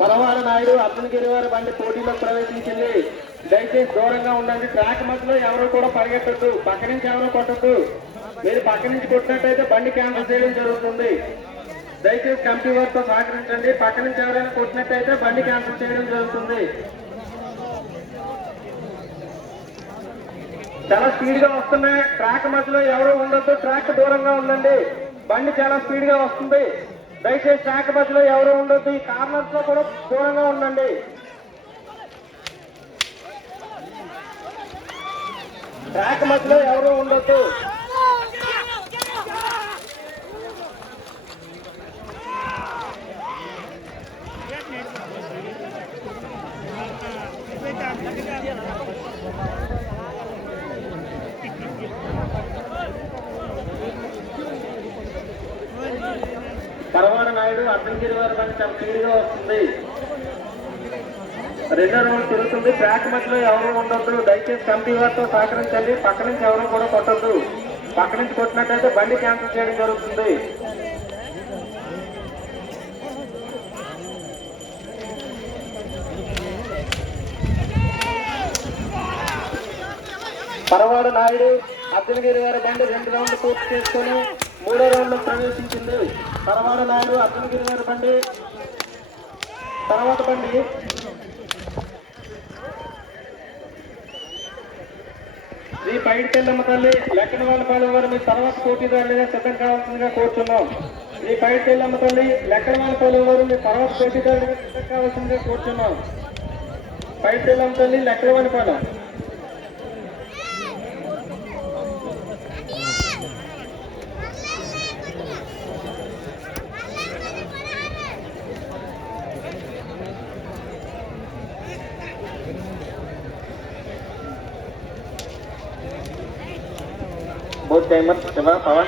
పరవాడ నాయుడు అర్జునగిరి వారి బండి పోటీలో ప్రవేశించింది. దయచేసి దూరంగా ఉండండి. ట్రాక్ మధ్యలో ఎవరు కూడా పరిగెట్టద్దు పక్క నుంచి ఎవరు కొట్టద్దు. మీరు పక్క నుంచి కొట్టినట్టయితే బండి క్యాన్సిల్ చేయడం జరుగుతుంది. దయచేసి కమిటీ వారితో సహకరించండి. పక్క నుంచి ఎవరైనా కొట్టినట్టయితే బండి క్యాన్సిల్ చేయడం జరుగుతుంది. చాలా స్పీడ్గా వస్తున్నాయి. ట్రాక్ మధ్యలో ఎవరు ఉండొద్దు. ట్రాక్ దూరంగా ఉండండి. బండి చాలా స్పీడ్గా వస్తుంది. దయచేసి ట్రాక్ ఎవరు ఉండొద్దు ఈ కార్నర్స్లో కూడా దూరంగా ఉండండి. ట్రాక్ మధ్యలో ఎవరు ఉండొద్దు. పరవాడ నాయుడు అర్జునగిరి వారి బండి చాలా స్పీడ్ వస్తుంది. రెండో రౌండ్ తిరుగుతుంది. బ్యాక్ మధ్యలో ఎవరు ఉండొద్దు. దయచేసి కమిటీ వారితో సహకరించండి పక్క నుంచి ఎవరు కూడా కొట్టద్దు. పక్క నుంచి కొట్టినట్టయితే బండి క్యాన్సిల్ చేయడం జరుగుతుంది. పరవాడు నాయుడు అర్జునగిరి వారి బండి రెండు రౌండ్లు పూర్తి చేసుకొని మూడో రౌండ్లో ప్రవేశించింది పరవాడ నాయుడు అర్జునగిరి వారి బండి. తర్వాత బండి. శ్రీ పైడి తెల్లమ్మ తల్లి లెక్కనవాళ్ళ పాలెం వారు మీ తర్వాత పోటీదారులుగా సిద్ధం కావాల్సిందిగా కోరుచున్నాం. శ్రీ పైడి తెల్లమ్మ తల్లి లెక్కనవాళ్ళ పాలెం వారు మీ తర్వాత పోటీదారులుగా సిద్ధం కావాల్సిందిగా కోరుచున్నాం. పైడి తెల్లమ్మ తల్లి లెక్కనవాళ్ళ పాలెం. बहुत टाइम मत पवन